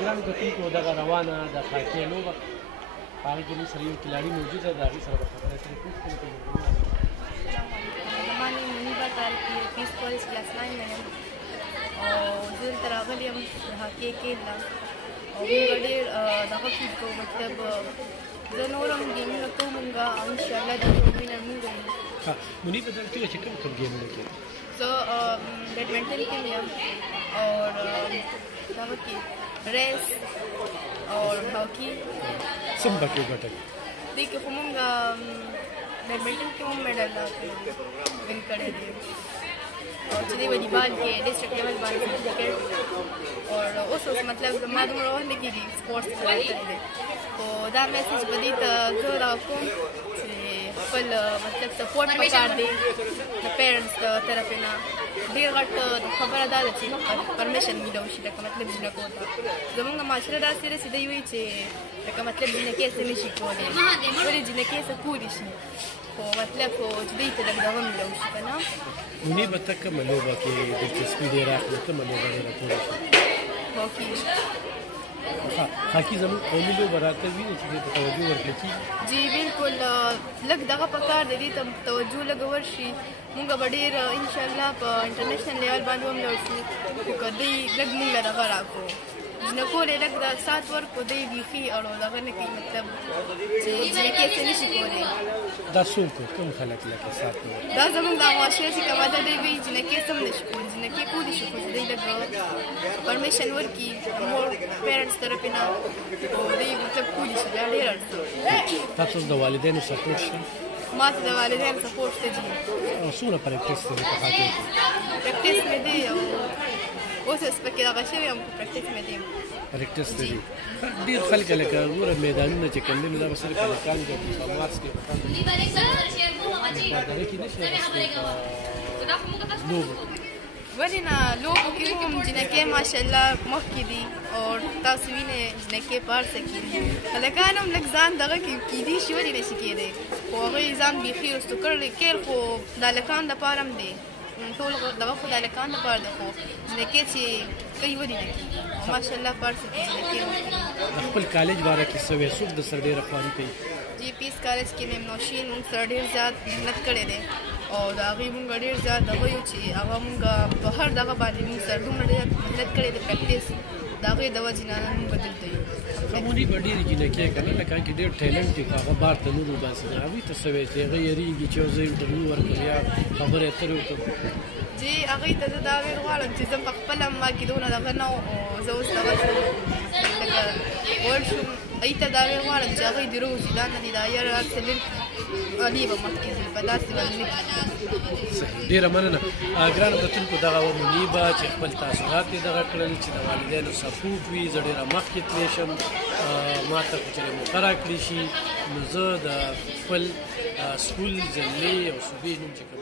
ګرانو کتونکو دغه روانه د خاکې لوبه په هغې کې موږ سره یو کلاړي موجوده ده د هغې سره به خبرې اترې کوو. زما نوم منیبه طارقي پیس کالج کلاس 9 نه یم او زه دلته راغلې یم د هاکې کیل نه او موږ ډېر دغه فیل کوو مطلب زه نور هم ګیمونه کوم موږ او انشاءالله د وینر موږ یو. منیبه دلته چې کوم کوم ګیمونه کوي؟ زه بیډمنټن کې یم اور دغه کې ریس اور هاکي څوم پکې وګټل؟ دې کې خو موږ بیډمنټن کې هم میډل وین کړی دی او چې دی والیبال کې ډسټرکټ لیول باندې کرکټ اور اوس مطلب زما دومره وخت نه کېږي سپورټس کړی دی خو دا میسج به دې ته زه راکوم چې خپل مطلب سپورټ پکار دی د پیرنټس د طرفې نه ډېر غټ خبره دا ده چې پرمیشن میله وشي لکه مطلب جنکو ته زموږ معاشره داسې رسېدی وي چې لکه مطلب جنکې څه نه شي کولی ولې جنکې څه کولی شي خو مطلب خو چې دوی ته لږ دغه میله وشي که نه. منیبه ته کومه لوبه کې دلچسپي ډېره اخلي؟ کومه لوبه ډېره کولی شي؟ هاکي. هاکي زموږ قومي لوبه راته ویني چې دې ته توجه ورکړل کېږي؟ جی بالکل لږ دغه پکار دی دې ته توجه لږ ورشي موږ به ډېر انشاءالله په انټرنیشنل لیول باندې هم لاړ شو خو که دوی لږ موږ له دغه راکړو جنکو یې لږ د سات ورکړو دوی بیخي اړو دغه نه کوي مطلب چې جنکې څه نه شي کولی. دا څوک کوم خلک لکه سات ورکړي؟ دا زموږ د معاشره چې کومه ده دی وایي جنکې څه هم نه شي کولی جنکې کولی شي خو چې دوی لږ پرمیشن ورکړي مور پیرنټس طرفې نه او دوی مطلب کولی شي دا ډېر اړ تاسو د والدینو سپورټ شته؟ ما ته د والدینو سپورټ شته جي. څومره پریکټس دی په هاکي کې؟ پریکټس مې دی او اوس پکې دغه شوی یم خو پریکټس مې دی. پریکټس دی ډېر خلک لکه ګوره میدانونه چې کوم دي دا به صرف هلکان ګرځي په مارچ کې دغه کې نه شي اخیستی لوبه ولې نه لوبو کې هم جنکې ماشاءالله مخکې دي او تاسو وینئ جنکې په هر څه کې دي هلکان هم لږ ځان دغه کې کیدی شي ولې نه شي کېدی خو هغوی ځان بیخي وروستو کړی کیل خو د هلکانو دپاره هم دی ټول دغه خو د هلکانو دپاره دی خو جنکې چې کوي ولې نه کېږي ماشاءالله په هر څه کې جنکې هم کوي. د خپل کالج باره کې څه وایي څوک د سره ډېره خواري کوي؟ جی پیس کالج کې مې نوشین موږ سره ډېر زیات محنت کړی دی او د هغې موږ ډېر زیات دغه یو چې هغه موږ په هر دغه باندې موږ سره دومره ډېر محنت کړی دی پریکټس د هغې د وجې نه موږ دلته یو. منیبه ډېرې جنکې که نه لکه هغې کې ډېر ټیلنټ دی خو هغه بار ته نه وباسي هغوی ته څه وایي چې هغه یېرېږي چې یو زه انټرویو ورکړم یا خبرې اترې وکړم؟ جی هغوی ته زه دا ویل غواړم چې زه په خپله ما کې دونه دغه نه و او زه اوس دغه شوم لکه وړ شوم هغوی ته دا ویل غواړم چې هغوی دې روزي دا نه دي دا یاره اکسلنټ علي به مخکې ځي په داسې باندې نه کېږي. صحیح ډېره مننه ګرانو کتونکو دغه وه منیبه چې خپل تاثرات یې دغه کړل چې د والدینو سپورټ وي زه ډېره مخکې تللی شم ما ته که چېرې موقع راکړې شي نو زه د خپل سکول ضلعې او صوبې نوم چې کوم